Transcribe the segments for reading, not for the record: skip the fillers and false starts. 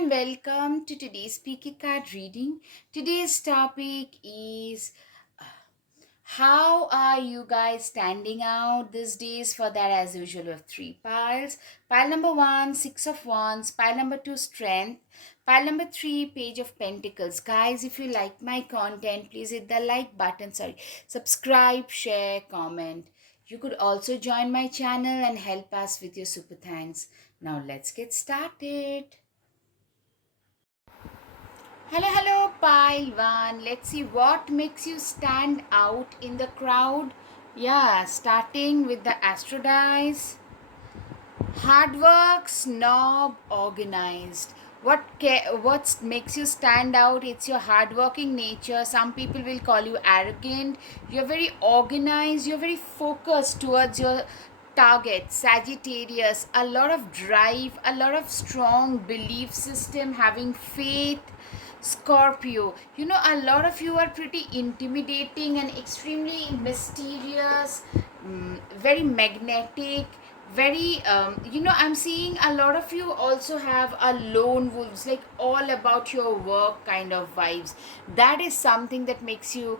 and welcome to today's Speaker Card reading. Today's topic is how are you guys standing out these days? For that, as usual, we have three piles. Pile number one, Six of Wands. Pile number two, Strength. Pile number three, Page of Pentacles. Guys, if you like my content, please hit the like button. Subscribe, share, comment. You could also join my channel and help us with your super thanks. Now let's get started. Hello, pile one. Let's see what makes you stand out in the crowd. Yeah, starting with the Astro dice. Hard work, snob, organized. What makes you stand out? It's your hardworking nature. Some people will call you arrogant. You're very organized. You're very focused towards your target. Sagittarius, a lot of drive, a lot of strong belief system, having faith. Scorpio, a lot of you are pretty intimidating and extremely mysterious, very magnetic, very I'm seeing a lot of you also have a lone wolves, like all about your work kind of vibes. That is something that makes you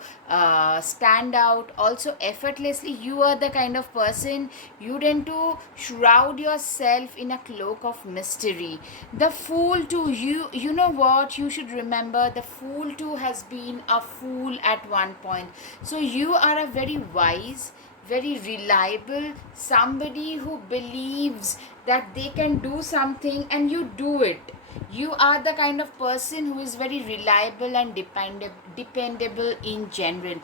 stand out. Also, effortlessly, you are the kind of person, you tend to shroud yourself in a cloak of mystery. The fool too, you know what, you should remember, the fool too has been a fool at one point. So you are a very wise, very reliable, somebody who believes that they can do something and you do it. You are the kind of person who is very reliable and dependable in general.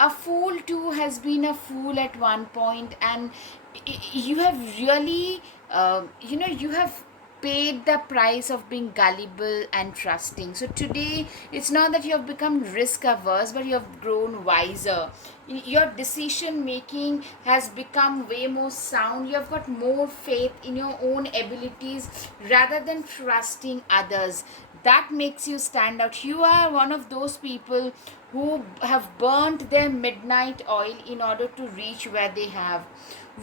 A fool too has been a fool at one point, and you have really you have paid the price of being gullible and trusting. So today, it's not that you have become risk averse, but you have grown wiser. Your decision making has become way more sound. You have got more faith in your own abilities rather than trusting others. That makes you stand out. You are one of those people who have burnt their midnight oil in order to reach where they have.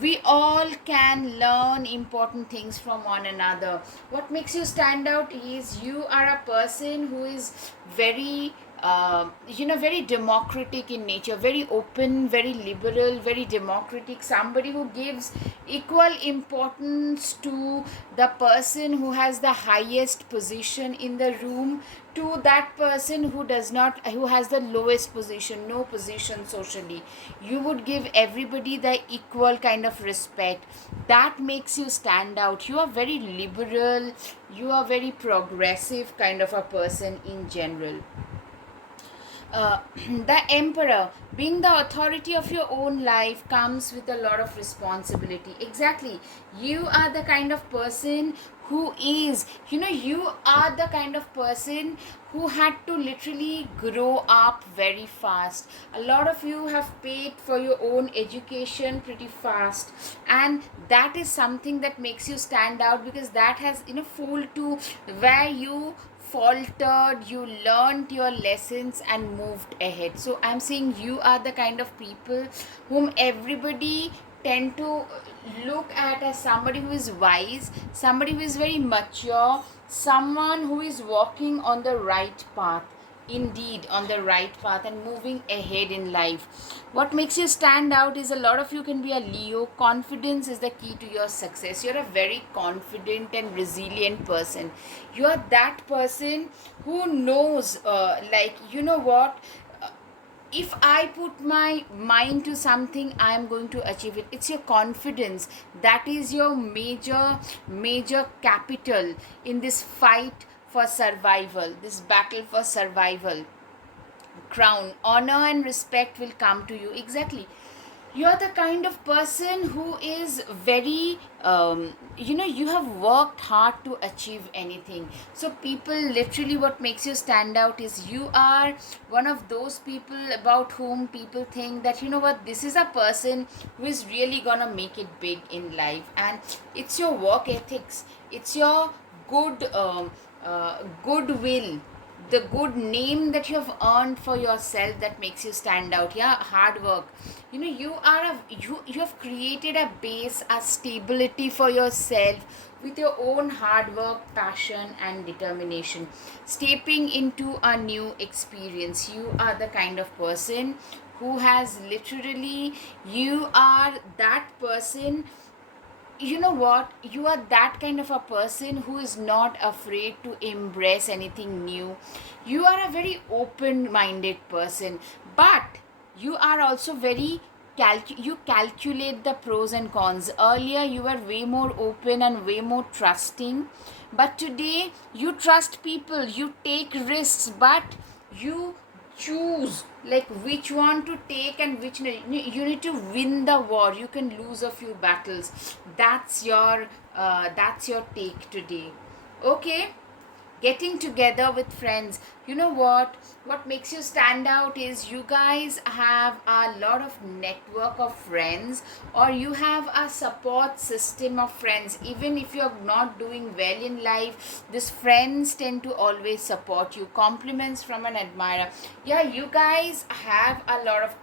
We all can learn important things from one another. What makes you stand out is you are a person who is very very democratic in nature, very open, very liberal, very democratic, somebody who gives equal importance to the person who has the highest position in the room to that person who has the lowest position, no position socially. You would give everybody the equal kind of respect. That makes you stand out. You are very liberal, you are very progressive kind of a person in general. The emperor, being the authority of your own life, comes with a lot of responsibility. Exactly, you are the kind of person who is, you are the kind of person who had to literally grow up very fast. A lot of you have paid for your own education pretty fast, and that is something that makes you stand out, because that has fall to where you faltered, you learned your lessons and moved ahead. So I'm saying you are the kind of people whom everybody tend to look at as somebody who is wise, somebody who is very mature, someone who is walking on the right path, indeed on the right path and moving ahead in life. What makes you stand out is a lot of you can be a Leo. Confidence is the key to your success. You're a very confident and resilient person. You're that person who knows what, if I put my mind to something, I am going to achieve it. It's your confidence that is your major capital in this fight for survival, this battle for survival. Crown, honor and respect will come to you. Exactly, you're the kind of person who is very you have worked hard to achieve anything. So people, literally what makes you stand out is you are one of those people about whom people think that this is a person who is really gonna make it big in life. And it's your work ethics, it's your goodwill, the good name that you have earned for yourself that makes you stand out. Yeah, hard work. You have created a base, a stability for yourself, with your own hard work, passion, and determination, stepping into a new experience. You are the kind of person who has literally, you are that person, you know what, you are that kind of a person who is not afraid to embrace anything new. You are a very open minded person, but you are also very you calculate the pros and cons. Earlier you were way more open and way more trusting, but today you trust people, you take risks, but you choose like which one to take and which you need to win the war. You can lose a few battles. That's your take today. Okay, getting together with friends. You know what makes you stand out is you guys have a lot of network of friends, or you have a support system of friends. Even if you're not doing well in life, these friends tend to always support you. Compliments from an admirer. Yeah, you guys have a lot of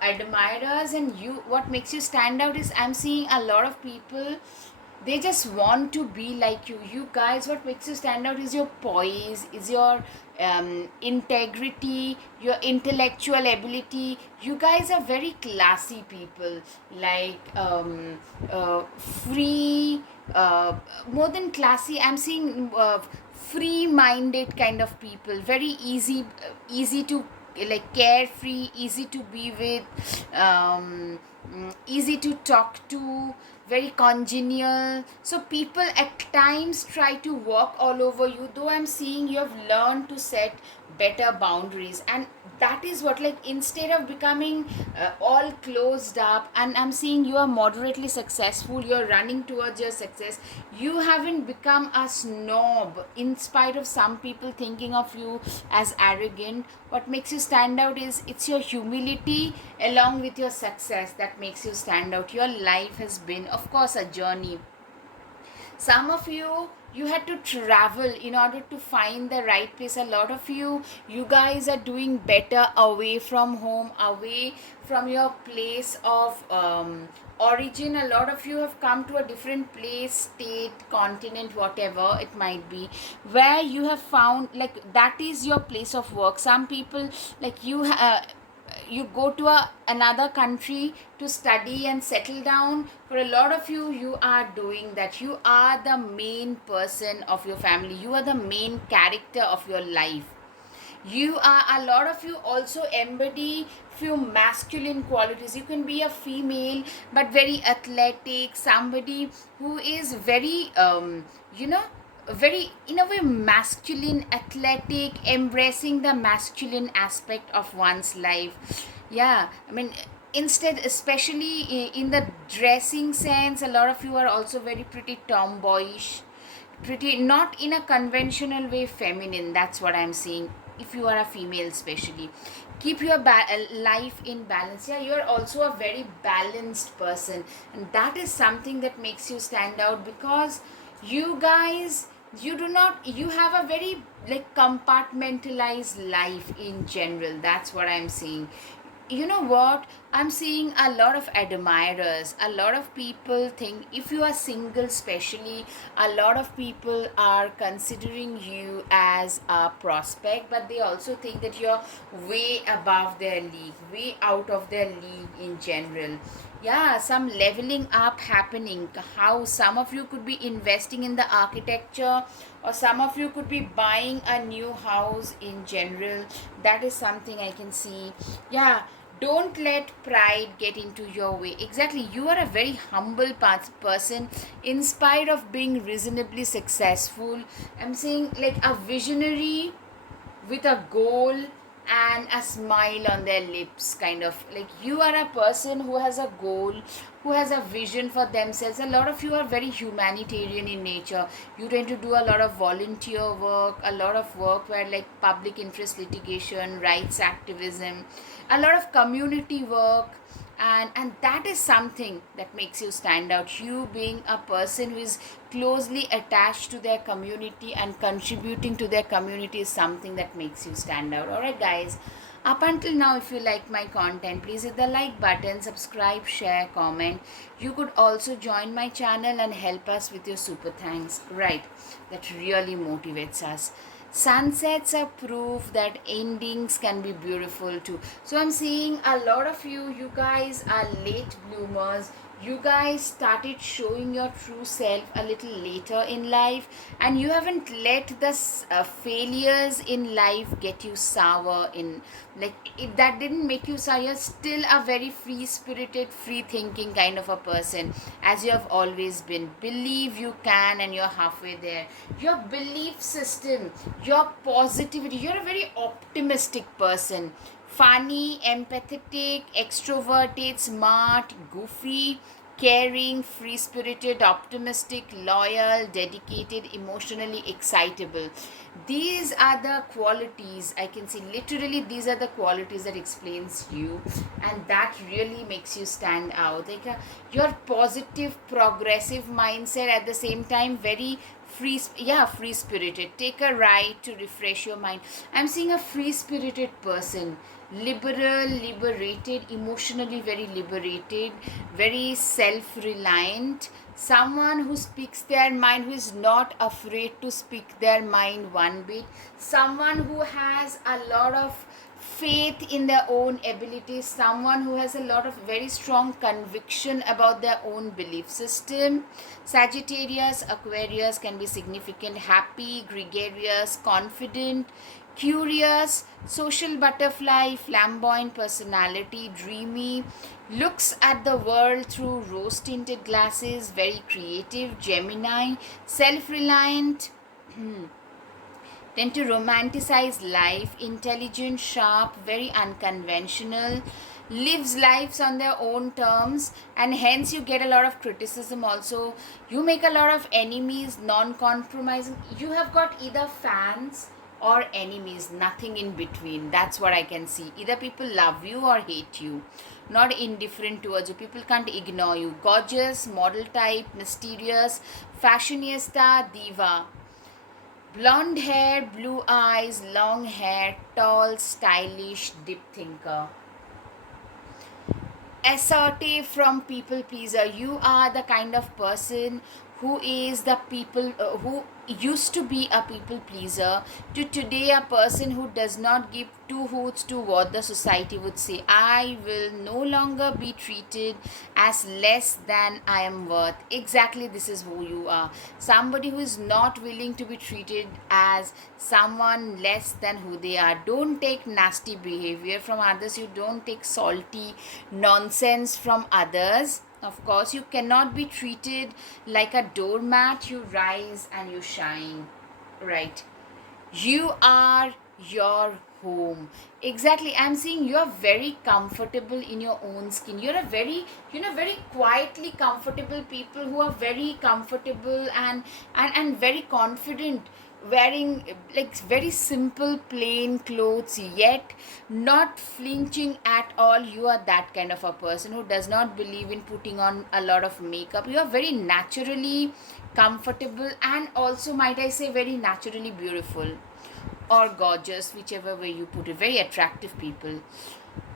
admirers, and you, what makes you stand out is I'm seeing a lot of people, they just want to be like you guys, what makes you stand out is your poise, is your integrity, your intellectual ability. You guys are very classy people, like free, more than classy, I'm seeing free minded kind of people, very easy to, like carefree, easy to be with, easy to talk to, very congenial. So people at times try to walk all over you, though I'm seeing you have learned to set better boundaries. And that is what, like, instead of becoming all closed up, and I'm seeing you are moderately successful, you're running towards your success. You haven't become a snob in spite of some people thinking of you as arrogant. What makes you stand out is it's your humility along with your success that makes you stand out. Your life has been, of course, a journey. Some of you, you had to travel in order to find the right place. A lot of you guys are doing better away from home, away from your place of origin. A lot of you have come to a different place, state, continent, whatever it might be, where you have found like that is your place of work. Some people, like you go to another country to study and settle down. For a lot of you, you are doing that. You are the main person of your family, you are the main character of your life. You are, a lot of you also embody few masculine qualities. You can be a female but very athletic, somebody who is very very, in a way, masculine, athletic, embracing the masculine aspect of one's life. Yeah, I mean, instead, especially in the dressing sense, a lot of you are also very pretty tomboyish, pretty, not in a conventional way feminine. That's what I'm seeing. If you are a female especially, keep your life in balance. Yeah, you're also a very balanced person, and that is something that makes you stand out, because you guys, you do not, you have a very like compartmentalized life in general. That's what I'm seeing. You know what, I'm seeing a lot of admirers. A lot of people think, if you are single especially, a lot of people are considering you as a prospect, but they also think that you're way above their league, way out of their league in general. Yeah, some leveling up happening. How some of you could be investing in the architecture, or some of you could be buying a new house in general. That is something I can see. Yeah, don't let pride get into your way. Exactly, you are a very humble person in spite of being reasonably successful. I'm saying, like a visionary with a goal and a smile on their lips, kind of like you are a person who has a goal, who has a vision for themselves. A lot of you are very humanitarian in nature. You tend to do a lot of volunteer work, a lot of work where, like, public interest litigation, rights activism, a lot of community work. And that is something that makes you stand out. You being a person who is closely attached to their community and contributing to their community is something that makes you stand out. All right, guys, Up until now, if you like my content, please hit the like button, subscribe, share, comment. You could also join my channel and help us with your super thanks. Right, that really motivates us. Sunsets are proof that endings can be beautiful too. So I'm seeing a lot of you guys are late bloomers. You guys started showing your true self a little later in life, and you haven't let the failures in life get you sour in, like, if that didn't make you sour. You're still a very free spirited, free thinking kind of a person, as you have always been. Believe you can, and you're halfway there. Your belief system, your positivity, you're a very optimistic person. Funny, empathetic, extroverted, smart, goofy, caring, free spirited, optimistic, loyal, dedicated, emotionally excitable. These are the qualities I can see. Literally, these are the qualities that explains you, and that really makes you stand out. Like your positive, progressive mindset, at the same time very free spirited. Take a ride to refresh your mind. I'm seeing a free spirited person, liberal, liberated, emotionally very liberated, very self reliant, someone who speaks their mind, who is not afraid to speak their mind one bit, someone who has a lot of faith in their own abilities, someone who has a lot of very strong conviction about their own belief system. Sagittarius, Aquarius can be significant, happy, gregarious, confident, curious, social butterfly, flamboyant personality, dreamy, looks at the world through rose tinted glasses, very creative, Gemini, self reliant, tend to romanticize life, intelligent, sharp, very unconventional, lives lives on their own terms, and hence you get a lot of criticism also. You make a lot of enemies, non-compromising. You have got either fans or enemies, nothing in between. That's what I can see. Either people love you or hate you, not indifferent towards you. People can't ignore you. Gorgeous, model type, mysterious, fashionista, diva. Blonde hair, blue eyes, long hair, tall, stylish, deep thinker. Assertive from people pleaser. You are the kind of person who is the people who used to be a people pleaser to today a person who does not give two hoots to what the society would say. I will no longer be treated as less than I am worth. Exactly, this is who you are. Somebody who is not willing to be treated as someone less than who they are. Don't take nasty behavior from others. You don't take salty nonsense from others. Of course, you cannot be treated like a doormat. You rise and you shine. Right. You are your home. Exactly. I'm seeing you're very comfortable in your own skin. You're a very, very quietly comfortable people who are very comfortable and very confident, wearing like very simple plain clothes, yet not flinching at all. You are that kind of a person who does not believe in putting on a lot of makeup. You are very naturally comfortable, and also, might I say, very naturally beautiful or gorgeous, whichever way you put it. Very attractive people.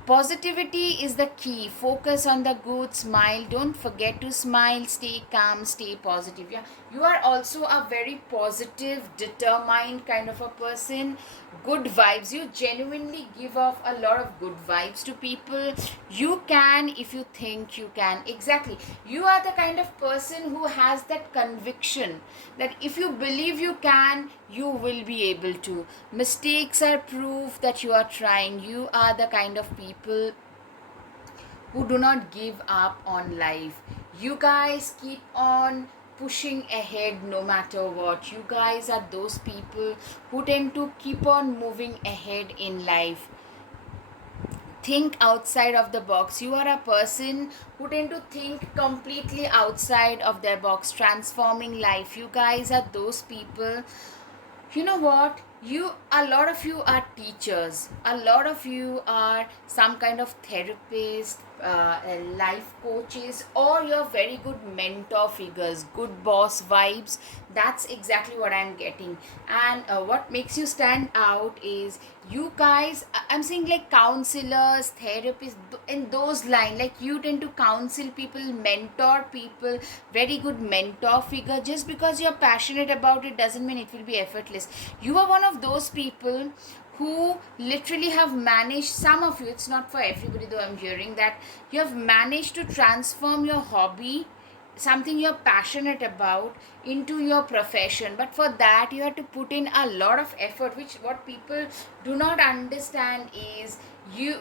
Positivity is the key. Focus on the good, smile. Don't forget to smile. Stay calm, stay positive. Yeah, you are also a very positive, determined kind of a person. Good vibes. You genuinely give off a lot of good vibes to people. You can if you think you can. Exactly. You are the kind of person who has that conviction that if you believe you can, you will be able to. Mistakes are proof that you are trying. You are the kind of people who do not give up on life. You guys keep on pushing ahead no matter what. You guys are those people who tend to keep on moving ahead in life. Think outside of the box. You are a person who tend to think completely outside of their box, transforming life. You guys are those people. You know what, a lot of you are teachers, a lot of you are some kind of therapist, life coaches, or you're very good mentor figures, good boss vibes. That's exactly what I'm getting. And what makes you stand out is you guys, I'm saying like counselors, therapists, in those line, like you tend to counsel people, mentor people, very good mentor figure. Just because you're passionate about it doesn't mean it will be effortless. You are one of those people who literally have managed, some of you, it's not for everybody though, I'm hearing that you have managed to transform your hobby, something you're passionate about, into your profession. But for that you have to put in a lot of effort, which what people do not understand is, you,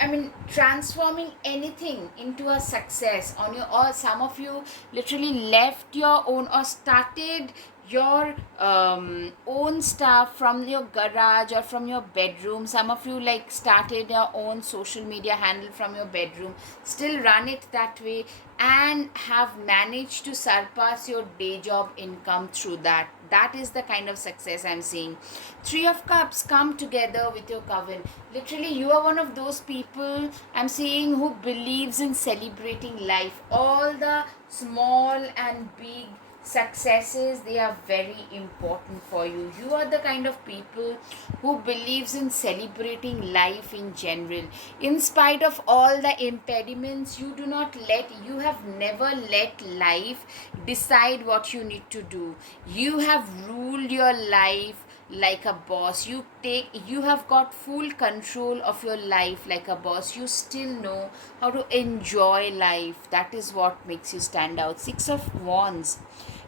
I mean, transforming anything into a success on your, or some of you literally left your own or started your own stuff from your garage or from your bedroom. Some of you like started your own social media handle from your bedroom, still run it that way, and have managed to surpass your day job income through that. That is the kind of success I'm seeing. Three of Cups come together with your coven. Literally you are one of those people I'm seeing who believes in celebrating life. All the small and big successes, they are very important for you. You are the kind of people who believes in celebrating life in general. In spite of all the impediments, you do not let, you have never let life decide what you need to do. You have ruled your life like a boss. You have got full control of your life like a boss. You still know how to enjoy life. That is what makes you stand out. Six of Wands,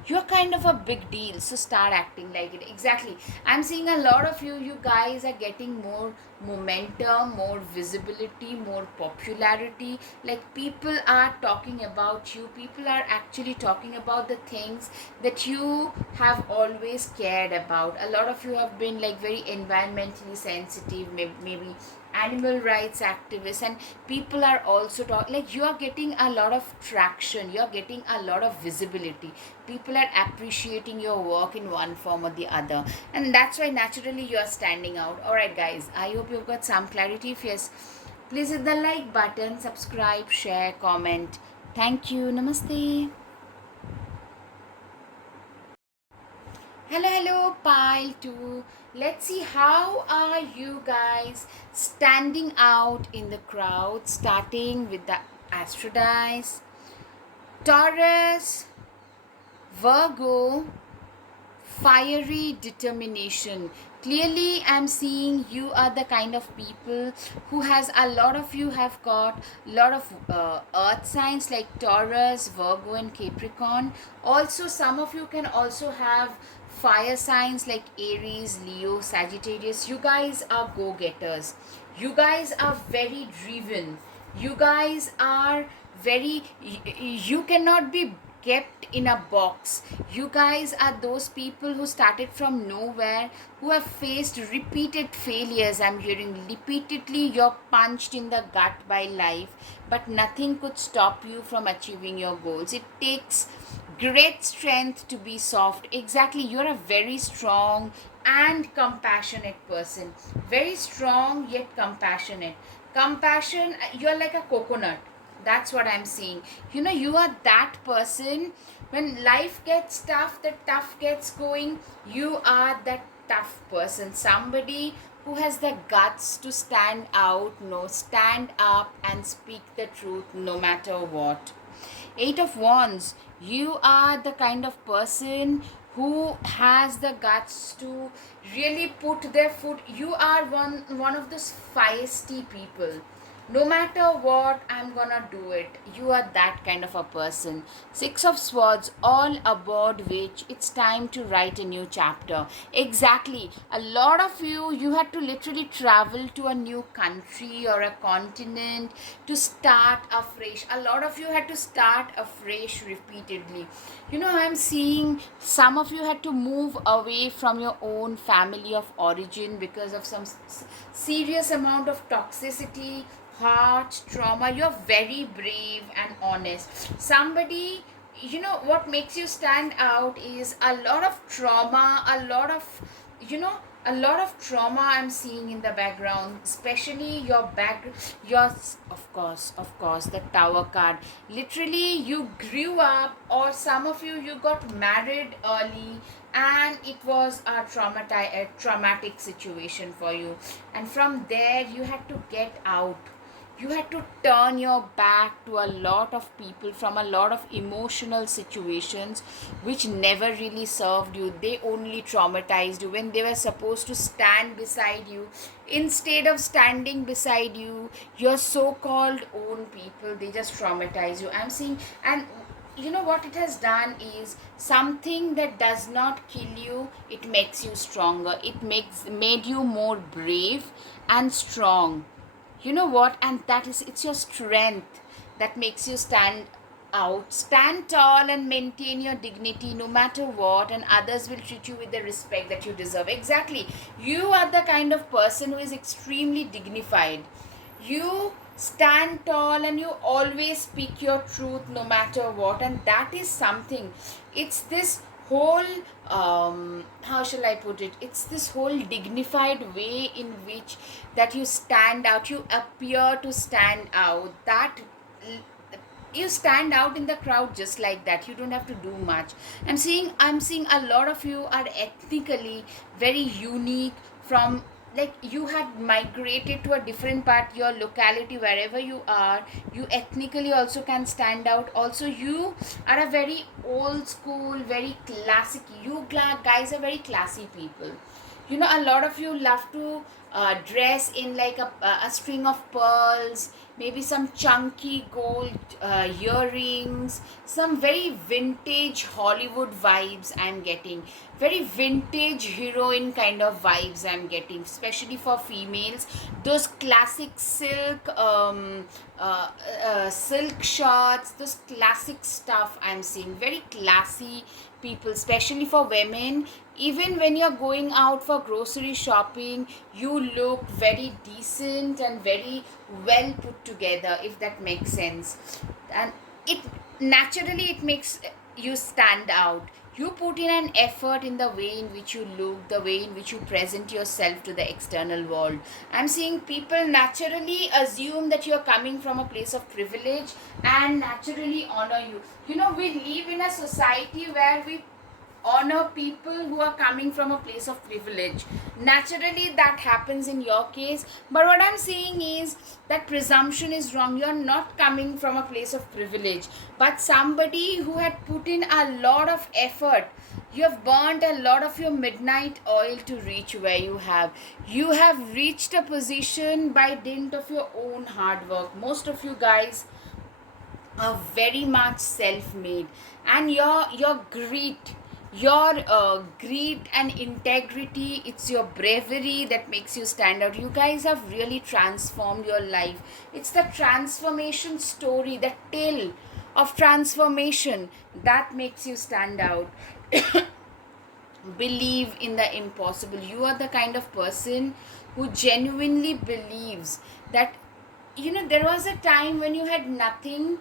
you're kind of a big deal, so start acting like it. Exactly, I'm seeing a lot of you guys are getting more momentum, more visibility, more popularity. Like people are talking about you, people are actually talking about the things that you have always cared about. A lot of you have been like very environmentally sensitive, maybe animal rights activists, and people are also talking, like you are getting a lot of traction, you are getting a lot of visibility. People are appreciating your work in one form or the other, and that's why naturally you are standing out. All right guys, I hope you've got some clarity. If yes, please hit the like button, subscribe, share, comment. Thank you. Namaste. Hello, pile 2. Let's see how are you guys standing out in the crowd, starting with the Astrodice, Taurus, Virgo, fiery determination. Clearly I'm seeing you are the kind of people who has, a lot of you have got a lot of earth signs like Taurus, Virgo and Capricorn. Also some of you can also have fire signs like Aries, Leo, Sagittarius. You guys are go-getters, you guys are very driven, you guys are very, you cannot be kept in a box. You guys are those people who started from nowhere, who have faced repeated failures. I'm hearing repeatedly you're punched in the gut by life, but nothing could stop you from achieving your goals. It takes great strength to be soft. Exactly, you're a very strong and compassionate person. Very strong yet compassionate. Compassion, you're like a coconut. That's what I'm seeing. You know, you are that person, when life gets tough, the tough gets going, you are that tough person. Somebody who has the guts to stand out, no, stand up and speak the truth no matter what. Eight of Wands, you are the kind of person who has the guts to really put their foot. You are one of those feisty people. No matter what, I'm gonna do it. You are that kind of a person. Six of Swords, all aboard which it's time to write a new chapter. Exactly, a lot of you had to literally travel to a new country or a continent to start afresh. A lot of you had to start afresh repeatedly. You know, I'm seeing some of you had to move away from your own family of origin because of some serious amount of toxicity, heart trauma. You're very brave and honest. Somebody, you know, what makes you stand out is a lot of trauma, a lot of, you know, a lot of trauma I'm seeing in the background, especially your back, your, of course, the tower card. Literally, you grew up, or some of you, you got married early, and it was a traumatic situation for you, and from there you had to get out. You had to turn your back to a lot of people from a lot of emotional situations which never really served you. They only traumatized you when they were supposed to stand beside you. Instead of standing beside you, your so called own people, they just traumatize you. I'm seeing, and you know what it has done is something that does not kill you, it makes you stronger. It makes made you more brave and strong. You know what? And that is, it's your strength that makes you stand out. Stand tall and maintain your dignity no matter what, and others will treat you with the respect that you deserve. Exactly. You are the kind of person who is extremely dignified. You stand tall and you always speak your truth no matter what, and that is something. It's this whole, how shall I put it, it's this whole dignified way in which that you stand out, you appear to stand out, that you stand out in the crowd just like that. You don't have to do much. I'm seeing a lot of you are ethnically very unique. From, like, you had migrated to a different part, your locality, wherever you are, you ethnically also can stand out. Also, you are a very old school, very classic, guys are very classy people. You know, a lot of you love to dress in like a string of pearls, maybe some chunky gold earrings, some very vintage Hollywood vibes I'm getting, very vintage heroine kind of vibes I'm getting, especially for females. Those classic silk shirts, those classic stuff I'm seeing, very classy people. Especially for women, even when you're going out for grocery shopping, you look very decent and very well put together, if that makes sense. And it naturally, it makes you stand out. You put in an effort in the way in which you look, the way in which you present yourself to the external world. I'm seeing people naturally assume that you're coming from a place of privilege and naturally honor you. You know, we live in a society where we honor people who are coming from a place of privilege. Naturally, that happens in your case. But what I'm saying is that presumption is wrong. You're not coming from a place of privilege, but somebody who had put in a lot of effort. You have burnt a lot of your midnight oil to reach where you have. You have reached a position by dint of your own hard work. Most of you guys are very much self-made, and your greed and integrity, it's your bravery that makes you stand out. You guys have really transformed your life. It's the transformation story, the tale of transformation that makes you stand out. Believe in the impossible. You are the kind of person who genuinely believes that, you know, there was a time when you had nothing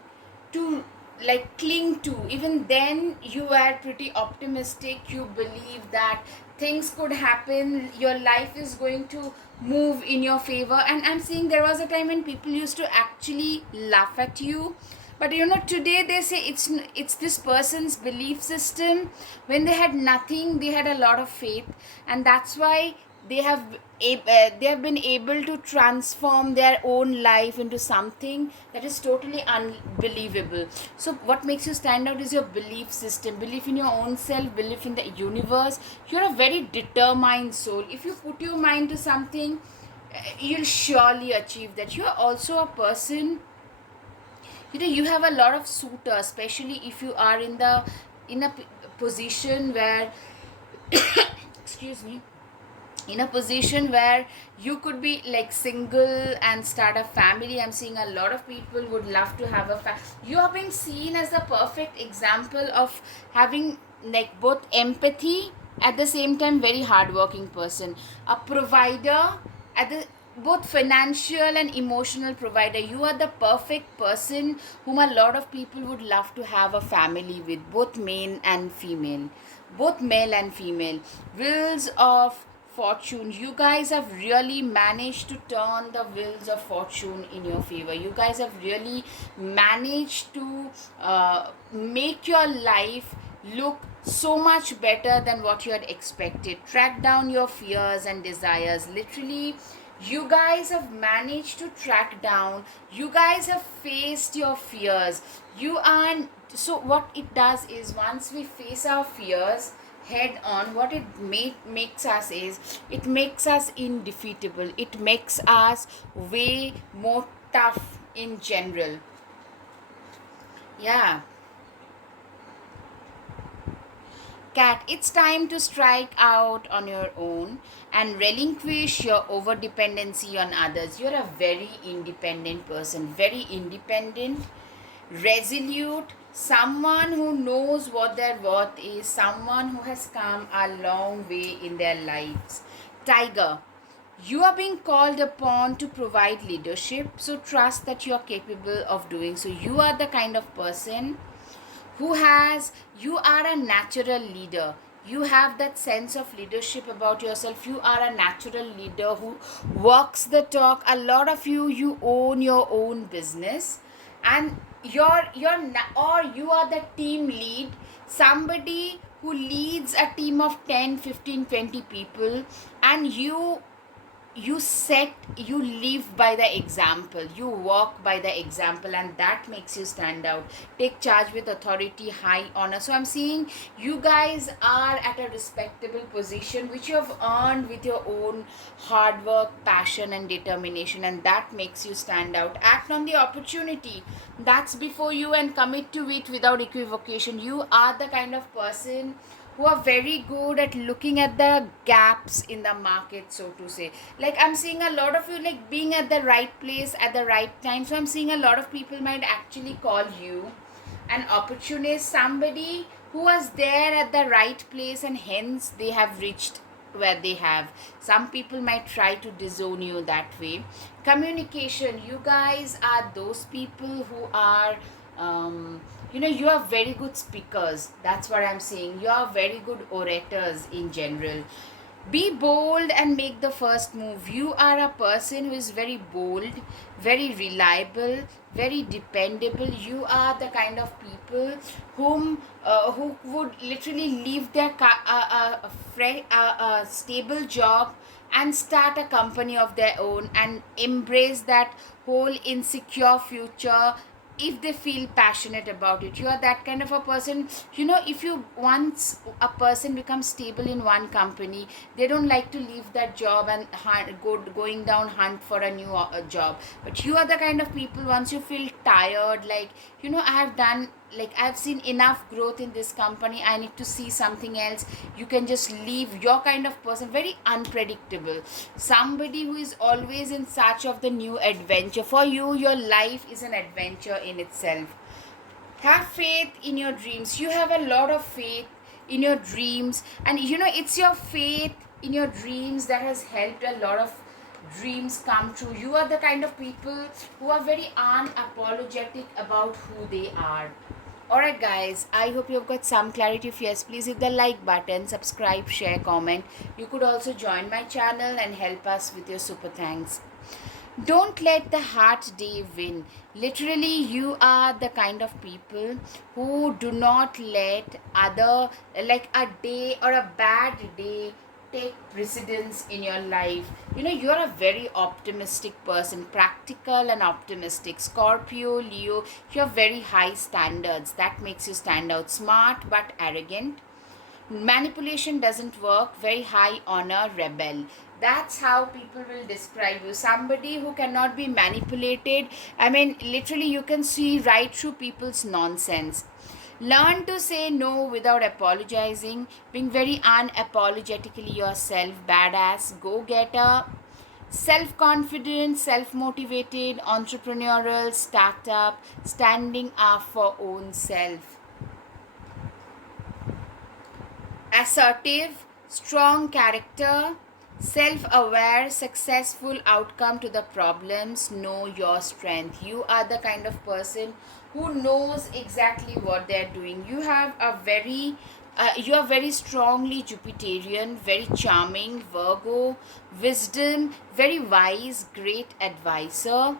to like cling to. Even then you were pretty optimistic. You believe that things could happen, your life is going to move in your favor. And I'm seeing there was a time when people used to actually laugh at you. But you know, today they say it's this person's belief system. When they had nothing, they had a lot of faith, and that's why they have been able to transform their own life into something that is totally unbelievable. So what makes you stand out is your belief system, belief in your own self, belief in the universe. You're a very determined soul. If you put your mind to something, you'll surely achieve that. You're also a person, you know, you have a lot of suitors, especially if you are in a position where excuse me, in a position where you could be like single and start a family. I'm seeing a lot of people would love to have you are being seen as the perfect example of having like both empathy, at the same time very hardworking person, a provider, at the both financial and emotional provider. You are the perfect person whom a lot of people would love to have a family with, both male and female, both male and female. Wheels of fortune. You guys have really managed to turn the wheels of fortune in your favor. You guys have really managed to make your life look so much better than what you had expected. Track down your fears and desires. Literally, you guys have managed to track down, you guys have faced your fears. You are, so what it does is, once we face our fears head on, what it makes us is, it makes us indefeatable. It makes us way more tough in general. Yeah. Cat, it's time to strike out on your own and relinquish your over dependency on others. You're a very independent person, very independent, resolute, someone who knows what their worth is, someone who has come a long way in their lives. Tiger, you are being called upon to provide leadership, so trust that you are capable of doing so. You are the kind of person who has, you are a natural leader. You have that sense of leadership about yourself. You are a natural leader who walks the talk. A lot of you own your own business, and or you are the team lead, somebody who leads a team of 10, 15, 20 people, and you live by the example, you walk by the example, and that makes you stand out. Take charge with authority, high honor. So I'm seeing you guys are at a respectable position which you have earned with your own hard work, passion and determination, and that makes you stand out. Act on the opportunity that's before you and commit to it without equivocation. You are the kind of person who are very good at looking at the gaps in the market, so to say. Like, I'm seeing a lot of you like being at the right place at the right time. So I'm seeing a lot of people might actually call you an opportunist, somebody who was there at the right place and hence they have reached where they have. Some people might try to disown you that way. Communication, you guys are those people who are you are very good speakers. That's what I'm saying. You are very good orators in general. Be bold and make the first move. You are a person who is very bold, very reliable, very dependable. You are the kind of people who would literally leave their stable job and start a company of their own and embrace that whole insecure future if they feel passionate about it. You are that kind of a person. If you once a person becomes stable in one company, they don't like to leave that job and going down hunt for a new job. But you are the kind of people, once you feel tired, like, I've seen enough growth in this company, I need to see something else, you can just leave. Your kind of person, very unpredictable, somebody who is always in search of the new adventure. For you, your life is an adventure in itself. Have faith in your dreams. You have a lot of faith in your dreams, and it's your faith in your dreams that has helped a lot of dreams come true. You are the kind of people who are very unapologetic about who they are. Alright guys, I hope you've got some clarity. If yes, please hit the like button, subscribe, share, comment. You could also join my channel and help us with your super thanks. Don't let the hard day win. Literally, you are the kind of people who do not let like a day or a bad day take precedence in your life. You're a very optimistic person, practical and optimistic. Scorpio, Leo, you have very high standards. That makes you stand out. Smart but arrogant. Manipulation doesn't work. Very high honor, rebel. That's how people will describe you. Somebody who cannot be manipulated. I mean, literally, you can see right through people's nonsense. Learn to say no without apologizing. Being very unapologetically yourself. Badass, go-getter, self-confident, self-motivated, entrepreneurial, startup, standing up for own self. Assertive, strong character, self-aware, successful outcome to the problems, know your strength. You are the kind of person who knows exactly what they're doing. You have a very You are very strongly Jupiterian, very charming, Virgo, wisdom, very wise, great advisor.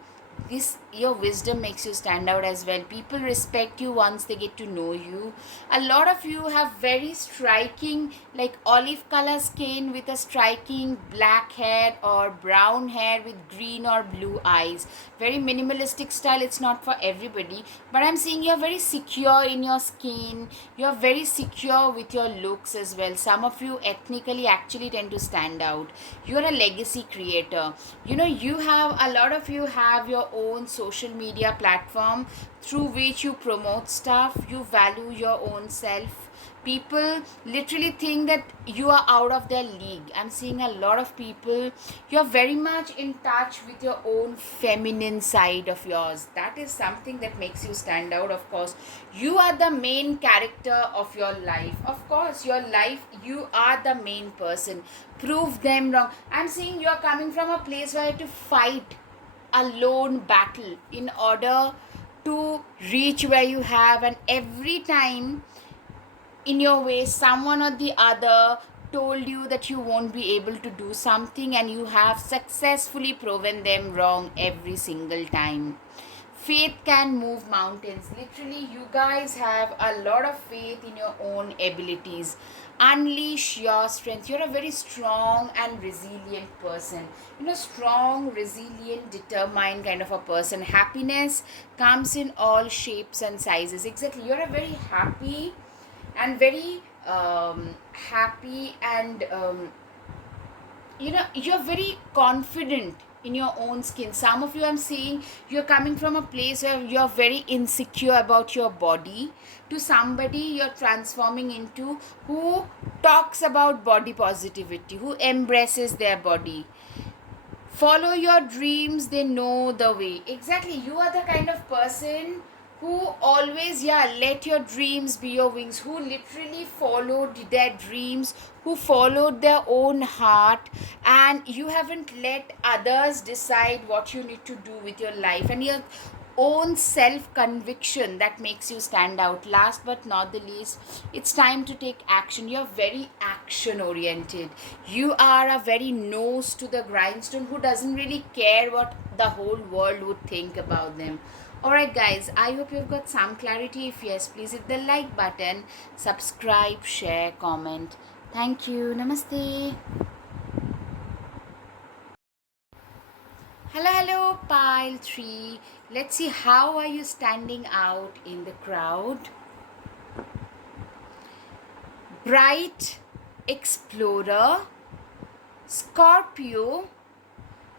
This your wisdom makes you stand out as well. People respect you once they get to know you. A lot of you have very striking, like olive color skin with a striking black hair or brown hair with green or blue eyes. Very minimalistic style. It's not for everybody, but I'm seeing you're very secure in your skin. You're very secure with your looks as well. Some of you ethnically actually tend to stand out. You're a legacy creator. You have a lot of you have your own social media platform through which you promote stuff. You value your own self. People literally think that you are out of their league. I'm seeing a lot of people, you're very much in touch with your own feminine side of yours. That is something that makes you stand out. Of course, you are the main character of your life. Of course, your life, you are the main person. Prove them wrong. I'm seeing you're coming from a place where you have to fight a lone battle in order to reach where you have, and every time in your way someone or the other told you that you won't be able to do something, and you have successfully proven them wrong every single time. Faith can move mountains. Literally, you guys have a lot of faith in your own abilities. Unleash your strength. You're a very strong and resilient person. Strong, resilient, determined kind of a person. Happiness comes in all shapes and sizes. Exactly. You're a very happy and you're very confident in your own skin. Some of you, I'm seeing you're coming from a place where you're very insecure about your body, to somebody you're transforming into who talks about body positivity, who embraces their body. Follow your dreams, they know the way. Exactly, you are the kind of person who always, let your dreams be your wings, who literally followed their dreams, who followed their own heart, and you haven't let others decide what you need to do with your life, and your own self conviction that makes you stand out. Last but not the least, it's time to take action. You're very action oriented. You are a very nose to the grindstone who doesn't really care what the whole world would think about them. Alright, guys, I hope you've got some clarity. If yes, please hit the like button, subscribe, share, comment. Thank you. Namaste. Hello, pile 3. Let's see, how are you standing out in the crowd? Bright explorer, Scorpio,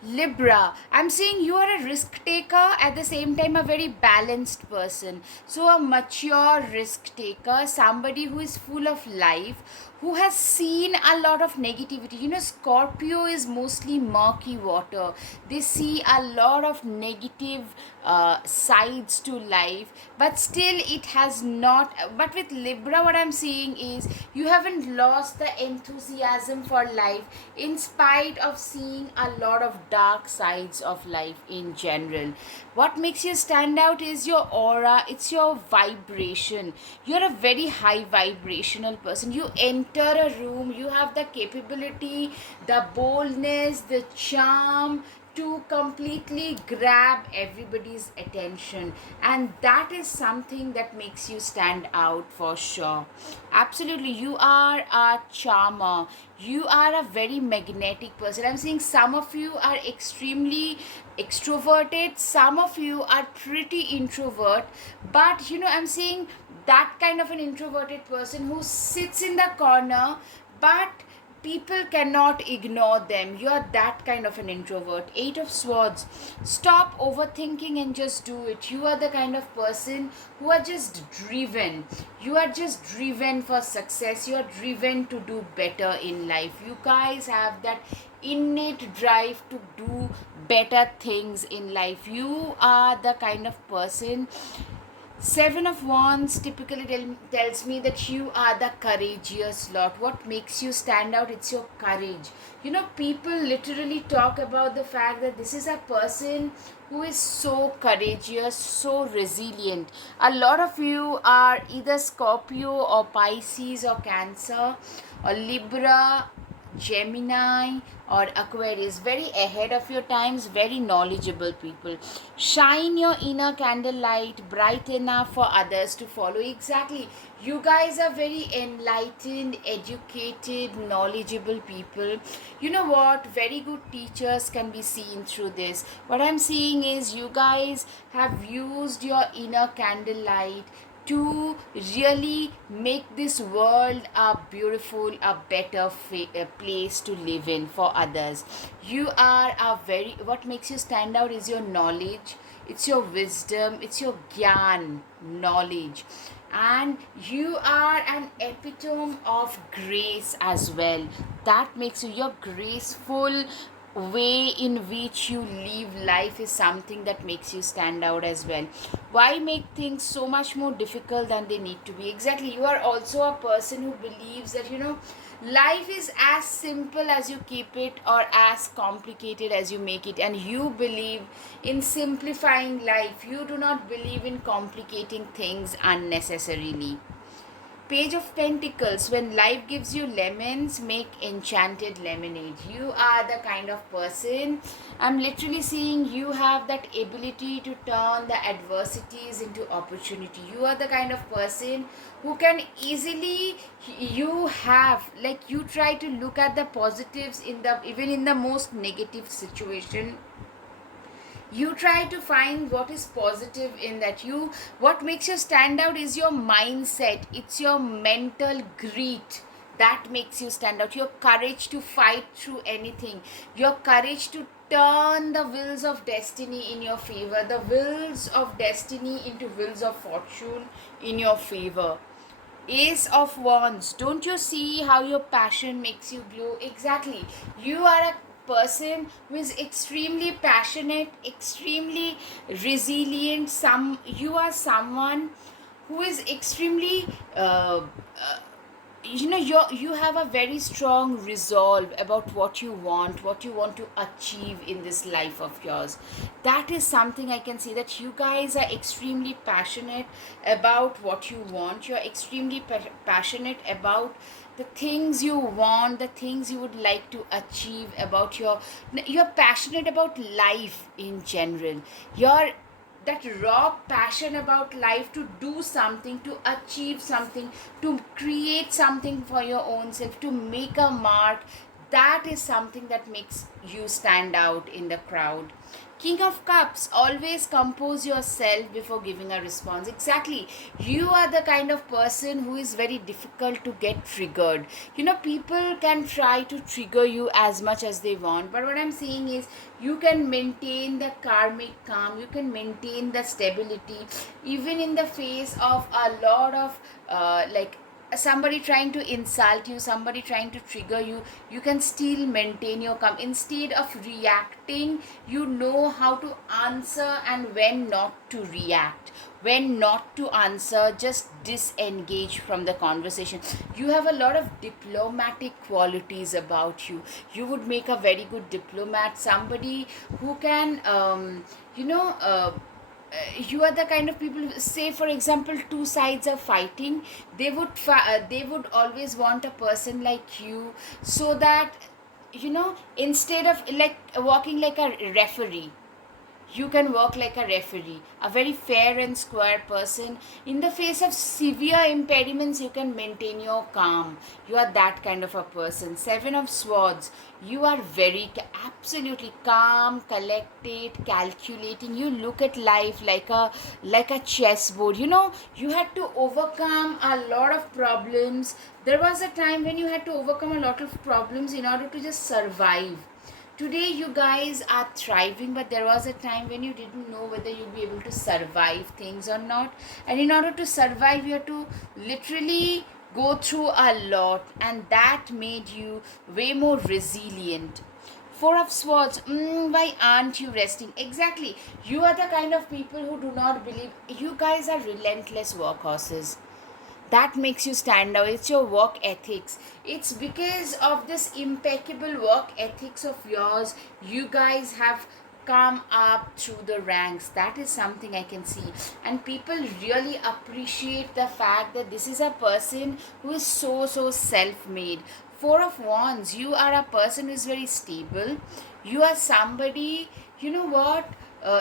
Libra. I'm saying you are a risk taker, at the same time a very balanced person. So a mature risk taker, somebody who is full of life, who has seen a lot of negativity. Scorpio is mostly murky water. They see a lot of negative sides to life, but still it has not. But with Libra, what I'm seeing is you haven't lost the enthusiasm for life in spite of seeing a lot of dark sides of life in general. What makes you stand out is your aura, it's your vibration. You're a very high vibrational person. You enter a room, you have the capability, the boldness, the charm to completely grab everybody's attention, and that is something that makes you stand out for sure. Absolutely, you are a charmer. You are a very magnetic person. I'm seeing some of you are extremely extroverted, some of you are pretty introvert, but I'm seeing that kind of an introverted person who sits in the corner, but people cannot ignore them. You are that kind of an introvert. 8 of Swords. Stop overthinking and just do it. You are the kind of person who are just driven. You are just driven for success. You are driven to do better in life. You guys have that innate drive to do better things in life. You are the kind of person Seven of Wands typically tells me that you are the courageous lot. What makes you stand out? It's your courage. You know, people literally talk about the fact that this is a person who is so courageous, so resilient. A lot of you are either Scorpio or Pisces or Cancer or Libra, Gemini or Aquarius, very ahead of your times, very knowledgeable people. Shine your inner candlelight bright enough for others to follow. Exactly. You guys are very enlightened, educated, knowledgeable people. You know what? Very good teachers can be seen through this. What I'm seeing is you guys have used your inner candlelight to really make this world a beautiful, a better a place to live in for others. You are a very, what makes you stand out is your knowledge, it's your wisdom, it's your gyan, knowledge. And you are an epitome of grace as well. That makes you, your graceful way in which you live life is something that makes you stand out as well. Why make things so much more difficult than they need to be? Exactly. You are also a person who believes that, you know, life is as simple as you keep it or as complicated as you make it, and you believe in simplifying life. You do not believe in complicating things unnecessarily. Page of Pentacles, when life gives you lemons, make enchanted lemonade. You are the kind of person, I'm literally seeing you have that ability to turn the adversities into opportunity. You are the kind of person who can easily, you have, like, you try to look at the positives in the, even in the most negative situation. You try to find what is positive in that. You, what makes you stand out is your mindset, it's your mental grit that makes you stand out. Your courage to fight through anything, your courage to turn the wheels of destiny in your favor, the wheels of destiny into wheels of fortune in your favor. Ace of Wands. Don't you see how your passion makes you glow? Exactly. You are a person who is extremely passionate, extremely resilient. You are someone who is extremely you have a very strong resolve about what you want to achieve in this life of yours. That is something I can see, that you guys are extremely passionate about what you want. You're extremely passionate about the things you want, the things you would like to achieve, about you're passionate about life in general. You're that raw passion about life, to do something, to achieve something, to create something for your own self, to make a mark. That is something that makes you stand out in the crowd. King of Cups, always compose yourself before giving a response. Exactly. You are the kind of person who is very difficult to get triggered. You know, people can try to trigger you as much as they want, but what I'm saying is you can maintain the karmic calm, you can maintain the stability, even in the face of a lot of somebody trying to insult you, somebody trying to trigger you. You can still maintain your calm. Instead of reacting, you know how to answer and when not to react, when not to answer, just disengage from the conversation. You have a lot of diplomatic qualities about you. You would make a very good diplomat, somebody who can you are the kind of people, say for example two sides are fighting, they would always want a person like you, so that, you know, instead of like walking like a referee, you can work like a referee, a very fair and square person. In the face of severe impediments, you can maintain your calm. You are that kind of a person. Seven of Swords. You are very, absolutely calm, collected, calculating. You look at life like a chessboard. You know, you had to overcome a lot of problems. There was a time when you had to overcome a lot of problems in order to just survive. Today you guys are thriving, but there was a time when you didn't know whether you'd be able to survive things or not. And in order to survive, you had to literally go through a lot, and that made you way more resilient. Four of Swords. Why aren't you resting? Exactly. You are the kind of people who do not believe. You guys are relentless workhorses. That makes you stand out. It's your work ethics. It's because of this impeccable work ethics of yours, you guys have come up through the ranks. That is something I can see, and people really appreciate the fact that this is a person who is so self-made. Four of Wands, you are a person who is very stable. You are somebody, you know what,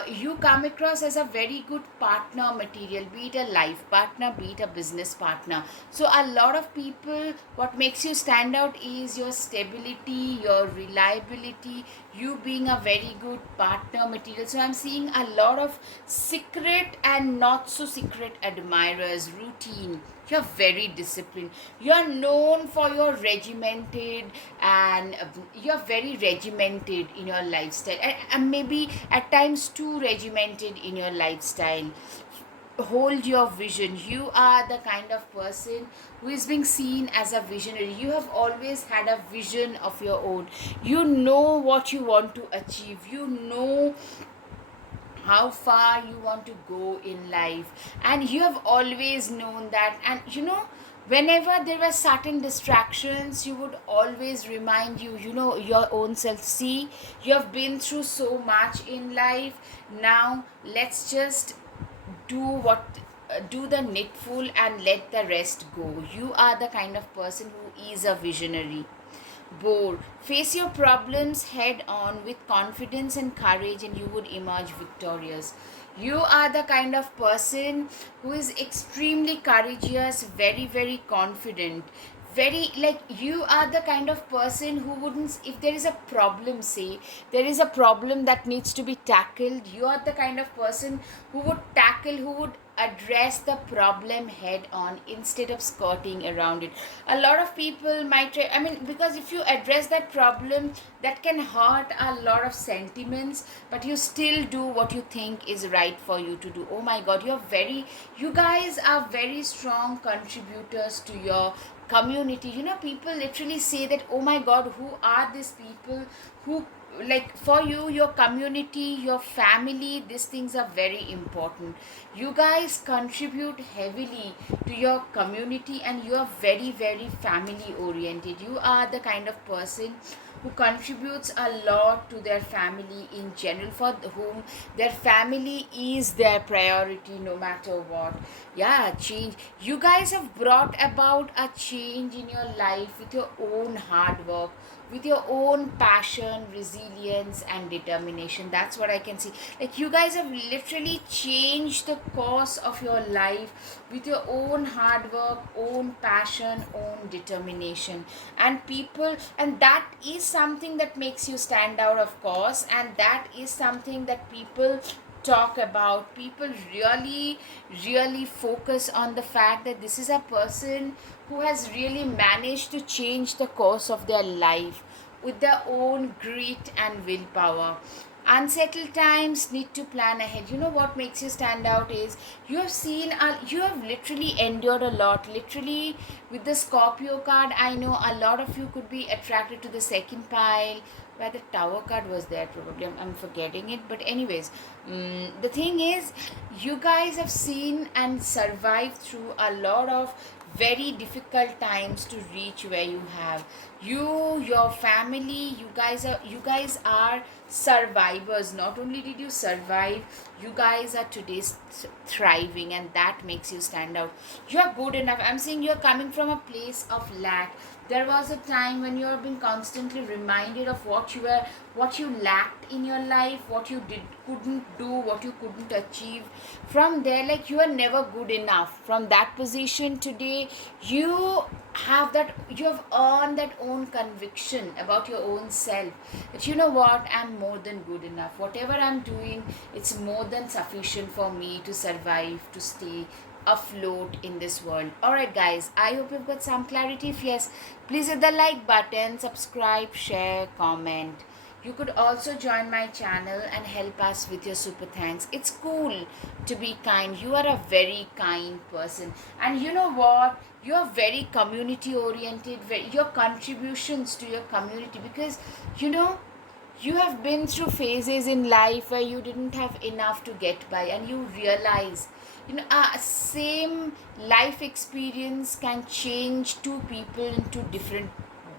you come across as a very good partner material, be it a life partner, be it a business partner. So a lot of people, what makes you stand out is your stability, your reliability, you being a very good partner material. So I'm seeing a lot of secret and not so secret admirers. Routine, you're very disciplined, you're known for your regimented, and you're very regimented in your lifestyle, and maybe at times too regimented in your lifestyle. Hold your vision. You are the kind of person who is being seen as a visionary. You have always had a vision of your own. You know what you want to achieve, you know how far you want to go in life, and you have always known that. And whenever there were certain distractions, you would always remind your own self, see, you have been through so much in life, now let's just do what do the needful and let the rest go. You are the kind of person who is a visionary. Bold. Face your problems head on with confidence and courage, and you would emerge victorious. You are the kind of person who is extremely courageous, very confident. Very, like, you are the kind of person who wouldn't, if there is a problem, say there is a problem that needs to be tackled, you are the kind of person who would address the problem head on instead of skirting around it. A lot of people might try, because if you address that problem, that can hurt a lot of sentiments, but you still do what you think is right for you to do. Oh my god, you guys are very strong contributors to your community. People literally say that, oh my god, who are these people who, like, for you, your community, your family, these things are very important. You guys contribute heavily to your community, and you are very family oriented. You are the kind of person who contributes a lot to their family in general, for whom their family is their priority no matter what. Yeah, change. You guys have brought about a change in your life with your own hard work, with your own passion, resilience, and determination. That's what I can see. Like, you guys have literally changed the course of your life with your own hard work, own passion, own determination. And that is something that makes you stand out, of course, and that is something that people talk about. People really focus on the fact that this is a person who has really managed to change the course of their life with their own grit and willpower. Unsettled times need to plan ahead. What makes you stand out is you have literally endured a lot. Literally, with the Scorpio card, I know a lot of you could be attracted to the second pile, where the Tower card was there. Probably I'm forgetting it, but anyways, the thing is, you guys have seen and survived through a lot of very difficult times to reach where you have. Your family, you guys are survivors. Not only did you survive, you guys are today thriving, and that makes you stand out. You're good enough. I'm saying you're coming from a place of lack. There was a time when you are being constantly reminded of what you lacked in your life, what you couldn't do, what you couldn't achieve. From there, like, you are never good enough. From that position today, you you have earned that own conviction about your own self, that you know what, I'm more than good enough. Whatever I'm doing, it's more than sufficient for me to survive, to stay afloat in this world. Alright guys, I hope you've got some clarity. If yes, please hit the like button, subscribe, share, comment. You could also join my channel and help us with your super thanks. It's cool to be kind. You are a very kind person. And you know what? You are very community oriented. Your contributions to your community, because you know You have been through phases in life where you didn't have enough to get by, and you realize, same life experience can change two people into different,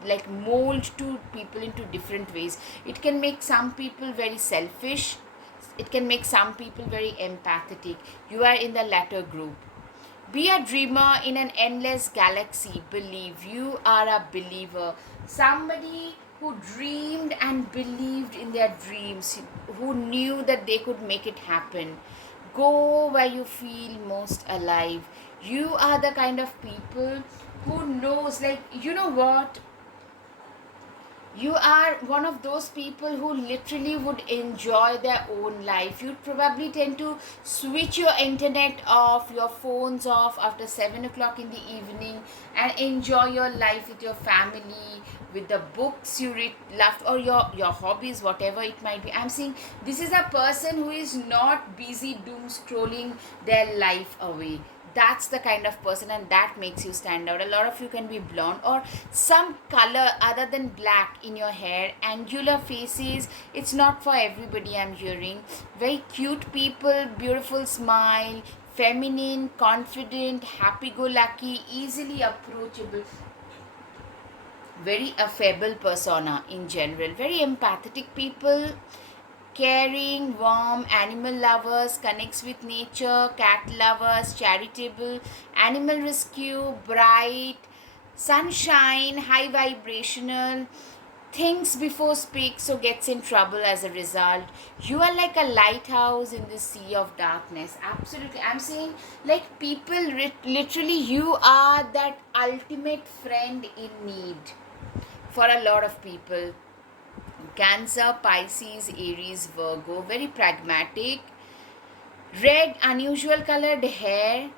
like mold two people into different ways. It can make some people very selfish, it can make some people very empathetic. You are in the latter group. Be a dreamer in an endless galaxy. Believe. You are a believer. Somebody who dreamed and believed in their dreams, who knew that they could make it happen. Go where you feel most alive. You are the kind of people who knows, like, you know what? You are one of those people who literally would enjoy their own life. You'd probably tend to switch your internet off, your phones off after 7 o'clock in the evening, and enjoy your life with your family, with the books you read, love, or your hobbies, whatever it might be. I'm saying this is a person who is not busy doom scrolling their life away. That's the kind of person, and that makes you stand out. A lot of you can be blonde or some color other than black in your hair, angular faces. It's not for everybody, I'm hearing. Very cute people, beautiful smile, feminine, confident, happy-go-lucky, easily approachable, very affable persona in general, very empathetic people, caring, warm, animal lovers, connects with nature, cat lovers, charitable, animal rescue, bright, sunshine, high vibrational, thinks before speaks, so gets in trouble as a result. You are like a lighthouse in the sea of darkness. Absolutely. I'm saying, like, people, literally, you are that ultimate friend in need for a lot of people. Cancer, Pisces, Aries, Virgo, very pragmatic. Red, unusual colored hair.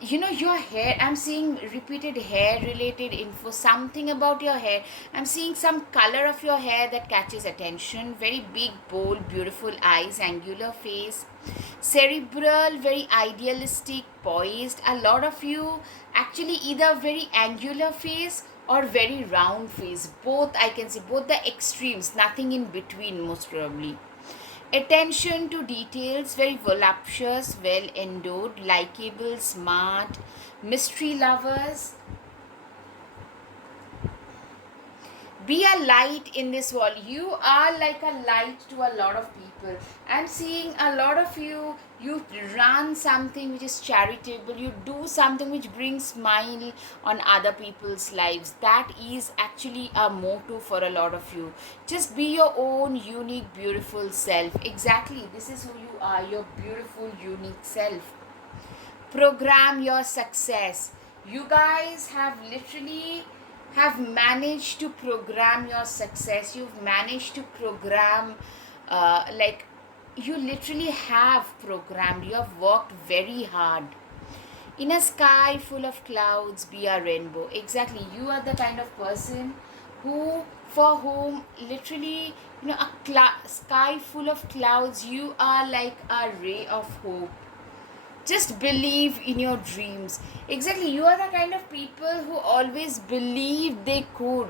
Your hair, I'm seeing repeated hair related info, something about your hair. I'm seeing some color of your hair that catches attention. Very big, bold, beautiful eyes, angular face. Cerebral, very idealistic, poised. A lot of you actually either very angular face or very round face. Both, I can see both the extremes, nothing in between, most probably. Attention to details, very voluptuous, well endowed, likable, smart, mystery lovers. Be a light in this world. You are like a light to a lot of people. I'm seeing a lot of you, you run something which is charitable, you do something which brings smile on other people's lives. That is actually a motto for a lot of you. Just be your own unique, beautiful self. Exactly, this is who you are, your beautiful, unique self. Program your success. You guys have literally have managed to program your success. You've managed to program, like, you literally have programmed. You have worked very hard. In a sky full of clouds, be a rainbow. Exactly, you are the kind of person for whom literally, sky full of clouds, you are like a ray of hope. Just believe in your dreams. Exactly, you are the kind of people who always believe they could,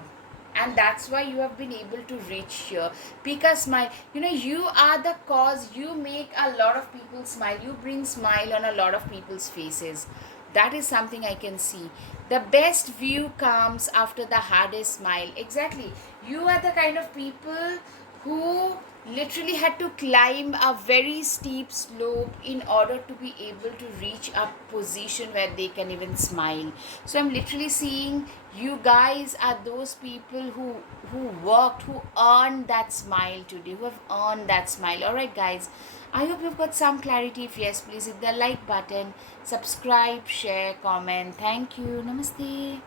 and that's why you have been able to reach here. Pick a smile. You are the cause. You make a lot of people smile. You bring smile on a lot of people's faces. That is something I can see. The best view comes after the hardest smile. Exactly, you are the kind of people who literally had to climb a very steep slope in order to be able to reach a position where they can even smile. So I'm literally seeing you guys are those people who worked, who earned that smile today, who have earned that smile. All right, guys, I hope you've got some clarity. If yes, please hit the like button, subscribe, share, comment. Thank you. Namaste.